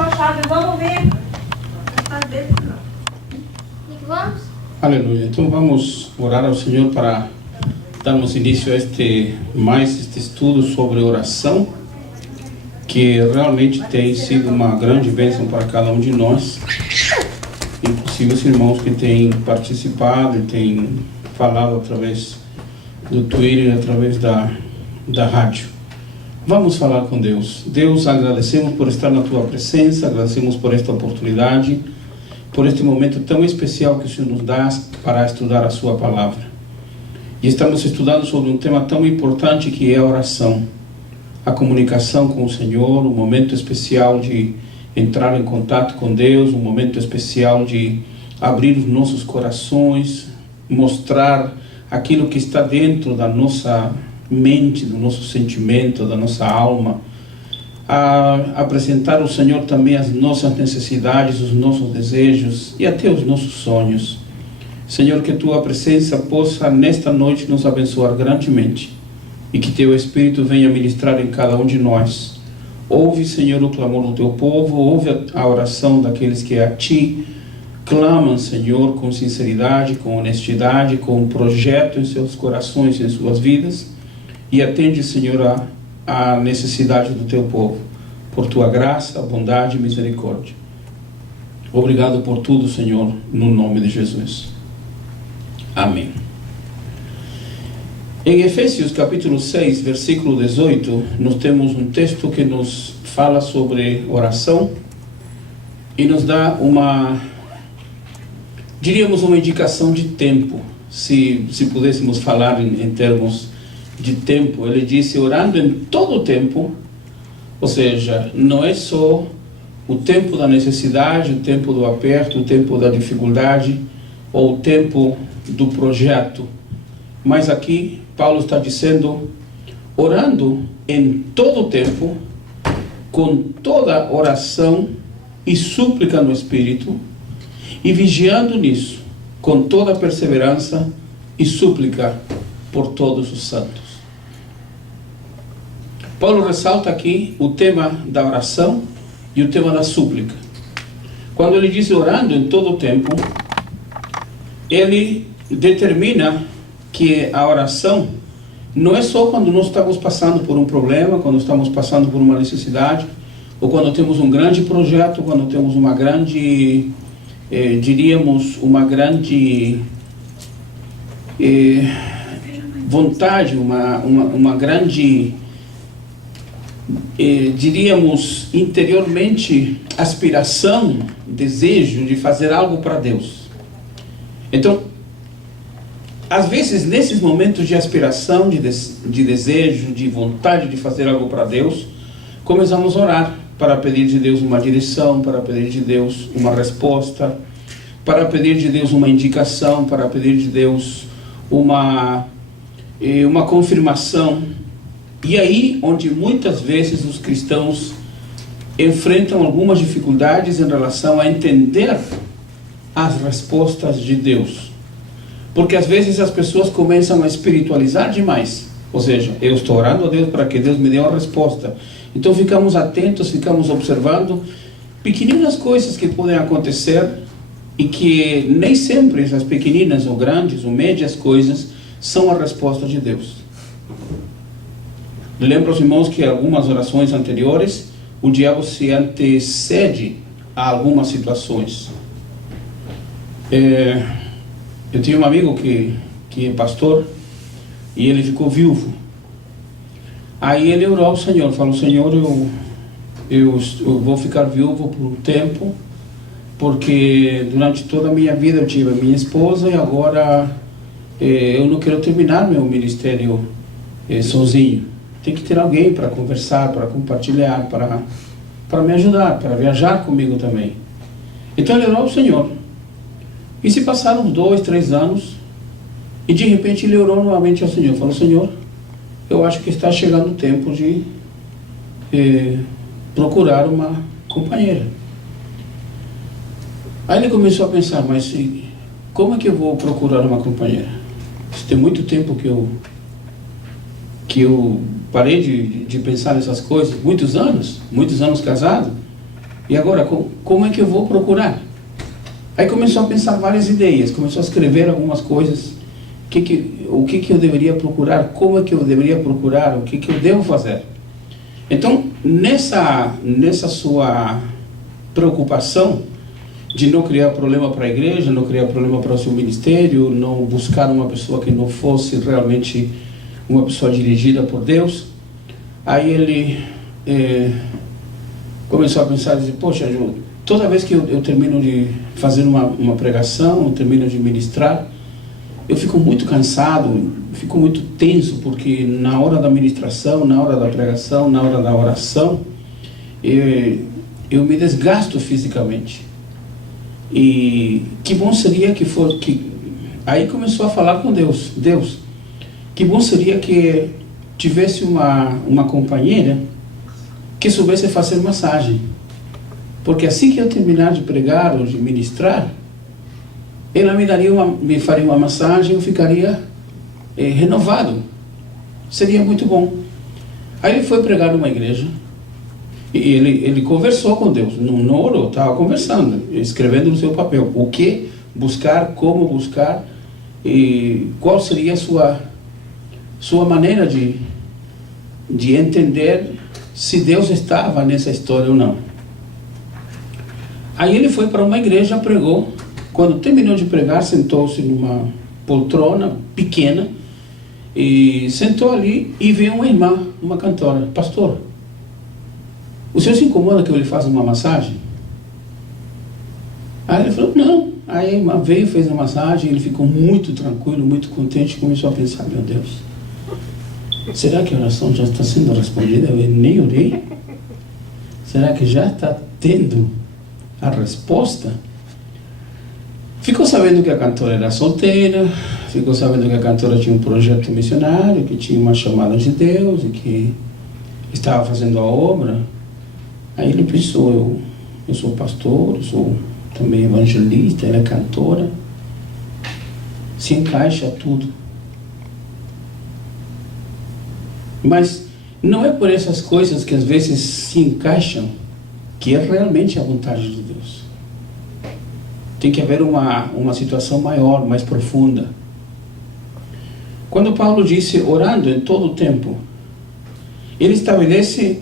achou a chave, vamos ver. Vamos? Aleluia. Então vamos orar ao Senhor para darmos início a este estudo sobre oração, que realmente tem sido uma grande bênção para cada um de nós, inclusive os irmãos que têm participado e têm falado através do Twitter e através da rádio. Vamos falar com Deus. Deus, agradecemos por estar na Tua presença, agradecemos por esta oportunidade, por este momento tão especial que o Senhor nos dá para estudar a Sua Palavra. E estamos estudando sobre um tema tão importante que é a oração, a comunicação com o Senhor, um momento especial de entrar em contato com Deus, um momento especial de abrir os nossos corações, mostrar aquilo que está dentro da nossa mente, do nosso sentimento, da nossa alma, a apresentar ao Senhor também as nossas necessidades, os nossos desejos e até os nossos sonhos. Senhor, que Tua presença possa nesta noite nos abençoar grandemente e que Teu Espírito venha ministrar em cada um de nós. Ouve, Senhor, o clamor do Teu povo, ouve a oração daqueles que a Ti clamam, Senhor, com sinceridade, com honestidade, com um projeto em seus corações e em suas vidas, e atende, Senhor, a necessidade do Teu povo, por Tua graça, bondade e misericórdia. Obrigado por tudo, Senhor, no nome de Jesus. Amém. Em Efésios capítulo 6, versículo 18, nós temos um texto que nos fala sobre oração e nos dá uma indicação de tempo, se pudéssemos falar em termos de tempo. Ele disse, orando em todo o tempo, ou seja, não é só o tempo da necessidade, o tempo do aperto, o tempo da dificuldade, ou o tempo do projeto, mas aqui Paulo está dizendo, orando em todo o tempo, com toda oração e súplica no Espírito, e vigiando nisso, com toda perseverança e súplica por todos os santos. Paulo ressalta aqui o tema da oração e o tema da súplica. Quando ele diz orando em todo o tempo, ele determina que a oração não é só quando nós estamos passando por um problema, quando estamos passando por uma necessidade, ou quando temos um grande projeto, quando temos uma grande, uma grande vontade, uma grande, interiormente, aspiração, desejo de fazer algo para Deus. Então, às vezes, nesses momentos de aspiração, de desejo, de vontade de fazer algo para Deus, começamos a orar para pedir de Deus uma direção, para pedir de Deus uma resposta, para pedir de Deus uma indicação, para pedir de Deus uma confirmação. E aí, onde muitas vezes os cristãos enfrentam algumas dificuldades em relação a entender as respostas de Deus. Porque às vezes as pessoas começam a espiritualizar demais. Ou seja, eu estou orando a Deus para que Deus me dê uma resposta. Então ficamos atentos, ficamos observando pequeninas coisas que podem acontecer e que nem sempre essas pequeninas ou grandes ou médias coisas são a resposta de Deus. Lembro aos irmãos que em algumas orações anteriores o diabo se antecede a algumas situações. Eu tinha um amigo que é pastor e ele ficou viúvo. Aí ele orou ao Senhor, falou, Senhor, eu vou ficar viúvo por um tempo, porque durante toda a minha vida eu tive a minha esposa e agora eu não quero terminar meu ministério sozinho. Tem que ter alguém para conversar, para compartilhar, para me ajudar, para viajar comigo também. Então ele orou ao Senhor. E se passaram 2, 3 anos, e de repente ele orou novamente ao Senhor. Falou, Senhor, eu acho que está chegando o tempo de procurar uma companheira. Aí ele começou a pensar, mas como é que eu vou procurar uma companheira? Isso tem muito tempo que eu parei de pensar nessas coisas, muitos anos casado. E agora, como é que eu vou procurar? Aí começou a pensar várias ideias, começou a escrever algumas coisas. O que eu deveria procurar? Como é que eu deveria procurar? O que eu devo fazer? Então, nessa sua preocupação de não criar problema para a igreja, não criar problema para o seu ministério, não buscar uma pessoa que não fosse realmente uma pessoa dirigida por Deus, aí ele começou a pensar e dizer, poxa, toda vez que eu termino de fazer uma pregação, eu termino de ministrar, eu fico muito cansado, fico muito tenso, porque na hora da ministração, na hora da pregação, na hora da oração, eu me desgasto fisicamente. E que bom seria Aí começou a falar com Deus. Deus, que bom seria que tivesse uma companheira que soubesse fazer massagem. Porque assim que eu terminar de pregar ou de ministrar, ela me faria uma massagem, eu ficaria renovado. Seria muito bom. Aí ele foi pregar numa igreja e ele conversou com Deus. Não orou, estava conversando, escrevendo no seu papel o que buscar, como buscar e qual seria a sua maneira de entender se Deus estava nessa história ou não. Aí ele foi para uma igreja, pregou. Quando terminou de pregar, sentou-se numa poltrona pequena e sentou ali e veio uma irmã, uma cantora. Pastor, o senhor se incomoda que eu lhe faça uma massagem? Aí ele falou, não. Aí a irmã veio, fez a massagem, ele ficou muito tranquilo, muito contente e começou a pensar, meu Deus, será que a oração já está sendo respondida? Eu nem orei. Será que já está tendo a resposta? Ficou sabendo que a cantora era solteira, ficou sabendo que a cantora tinha um projeto missionário, que tinha uma chamada de Deus e que estava fazendo a obra. Aí ele pensou, eu sou pastor, eu sou também evangelista, ela é cantora. Se encaixa tudo. Mas não é por essas coisas que às vezes se encaixam que é realmente a vontade de Deus. Tem que haver uma situação maior, mais profunda. Quando Paulo disse orando em todo o tempo, ele estabelece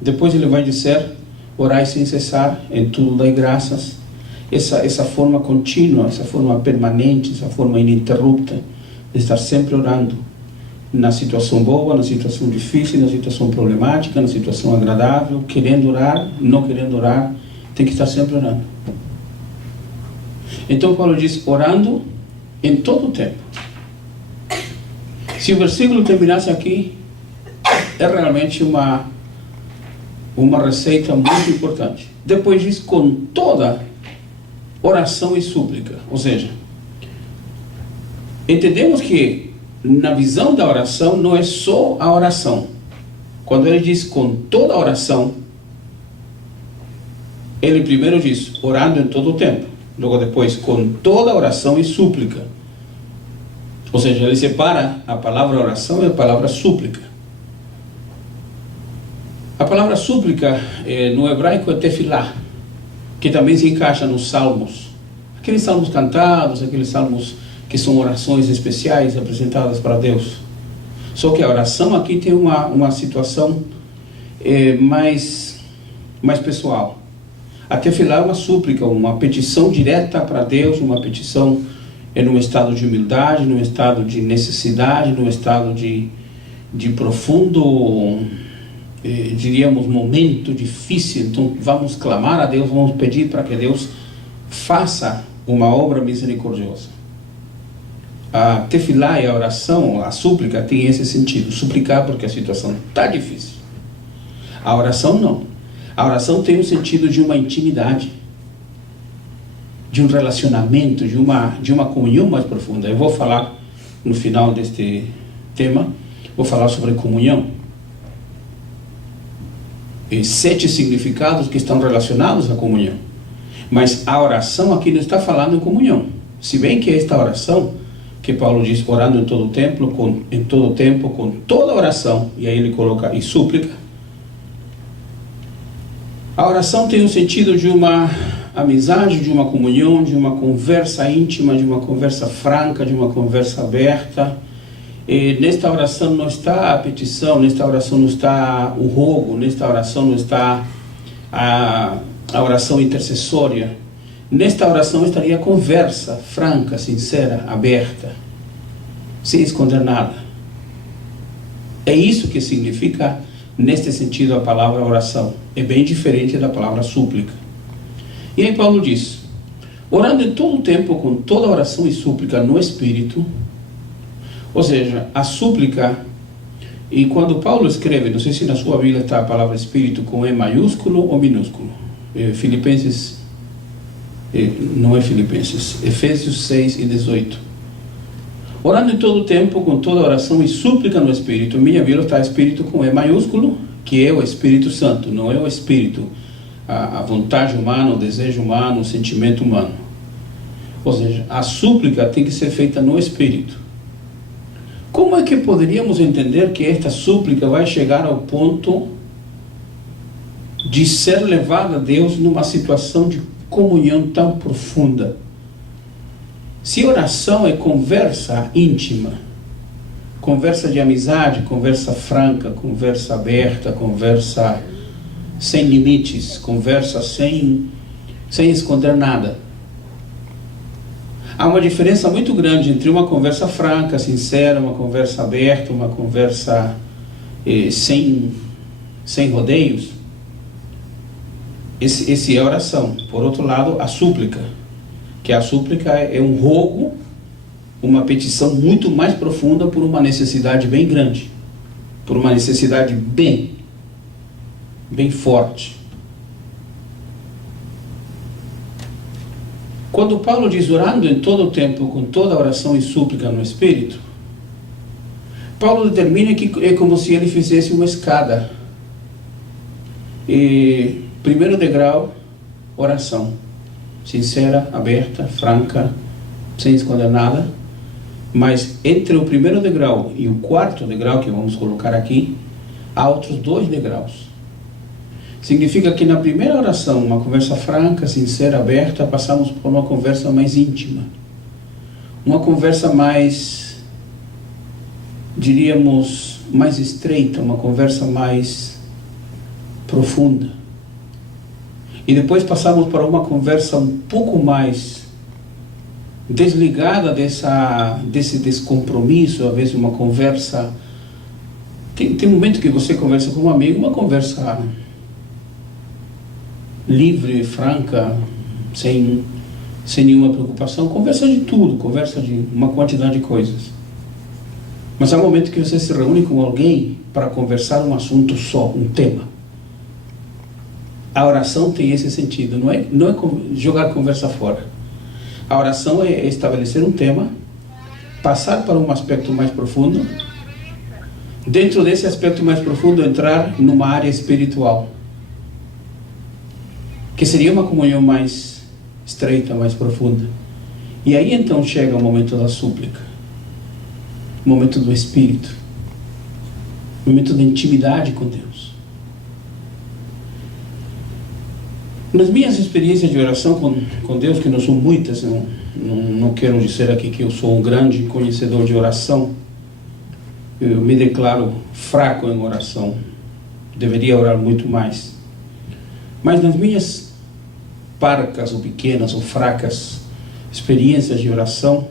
depois ele vai dizer, orai sem cessar, em tudo dai graças. Essa forma contínua, essa forma permanente, essa forma ininterrupta de estar sempre orando. Na situação boa, na situação difícil, na situação problemática, na situação agradável, querendo orar, não querendo orar, tem que estar sempre orando. Então Paulo diz, orando em todo o tempo. Se o versículo terminasse aqui, é realmente uma receita muito importante. Depois diz, com toda oração e súplica. Ou seja, entendemos que na visão da oração não é só a oração. Quando ele diz com toda a oração, ele primeiro diz, orando em todo o tempo. Logo depois, com toda oração e súplica. Ou seja, ele separa a palavra oração e a palavra súplica. A palavra súplica no hebraico é tefilá, que também se encaixa nos salmos. Aqueles salmos cantados, aqueles salmos que são orações especiais apresentadas para Deus. Só que a oração aqui tem uma situação mais pessoal. A tefilá é uma súplica, uma petição direta para Deus, uma petição num estado de humildade, num estado de necessidade, num estado de profundo, diríamos, momento difícil. Então vamos clamar a Deus, vamos pedir para que Deus faça uma obra misericordiosa. A tefilá e a oração, a súplica, tem esse sentido, suplicar porque a situação está difícil. A oração não. A oração tem o sentido de uma intimidade, de um relacionamento, de uma comunhão mais profunda. Eu vou falar no final deste tema, vou falar sobre comunhão. E 7 significados que estão relacionados à comunhão. Mas a oração aqui não está falando em comunhão. Se bem que esta oração, que Paulo diz, orando em todo o tempo, com toda oração, e aí ele coloca, e súplica, A oração tem o sentido de uma amizade, de uma comunhão, de uma conversa íntima, de uma conversa franca, de uma conversa aberta. E nesta oração não está a petição, nesta oração não está o rogo, nesta oração não está a oração intercessória. Nesta oração estaria a conversa franca, sincera, aberta, sem esconder nada. É isso que significa, neste sentido, a palavra oração. É bem diferente da palavra súplica. E aí Paulo diz: orando em todo o tempo com toda oração e súplica no Espírito. Ou seja, a súplica, e quando Paulo escreve, não sei se na sua Bíblia está a palavra Espírito com E maiúsculo ou minúsculo. Filipenses, não é Filipenses, Efésios 6:18. Orando em todo o tempo com toda oração e súplica no Espírito. Minha Bíblia está Espírito com E maiúsculo, que é o Espírito Santo, não é o Espírito, a vontade humana, o desejo humano, o sentimento humano. Ou seja, a súplica tem que ser feita no Espírito. Como é que poderíamos entender que esta súplica vai chegar ao ponto de ser levada a Deus numa situação de comunhão tão profunda? Se oração é conversa íntima, conversa de amizade, conversa franca, conversa aberta, conversa sem limites, conversa sem esconder nada. Há uma diferença muito grande entre uma conversa franca, sincera, uma conversa aberta, uma conversa sem rodeios. Esse é a oração. Por outro lado, a súplica, que a súplica é um rogo, uma petição muito mais profunda por uma necessidade bem grande, por uma necessidade bem forte. Quando Paulo diz orando em todo o tempo, com toda oração e súplica no Espírito, Paulo determina que é como se ele fizesse uma escada. E primeiro degrau, oração. Sincera, aberta, franca, sem esconder nada. Mas entre o primeiro degrau e o quarto degrau, que vamos colocar aqui, há outros 2 degraus. Significa que na primeira oração, uma conversa franca, sincera, aberta, passamos por uma conversa mais íntima. Uma conversa mais, diríamos, mais estreita, uma conversa mais profunda. E depois passamos para uma conversa um pouco mais desligada desse descompromisso, às vezes uma conversa... Tem um momento que você conversa com um amigo, uma conversa livre, franca, sem nenhuma preocupação, conversa de tudo, conversa de uma quantidade de coisas. Mas há um momento que você se reúne com alguém para conversar um assunto só, um tema. A oração tem esse sentido, não é jogar a conversa fora. A oração é estabelecer um tema, passar para um aspecto mais profundo, dentro desse aspecto mais profundo entrar numa área espiritual, que seria uma comunhão mais estreita, mais profunda. E aí então chega o momento da súplica, o momento do Espírito, o momento da intimidade com Deus. Nas minhas experiências de oração com Deus, que não são muitas, não quero dizer aqui que eu sou um grande conhecedor de oração, eu me declaro fraco em oração, deveria orar muito mais. Mas nas minhas parcas ou pequenas ou fracas experiências de oração,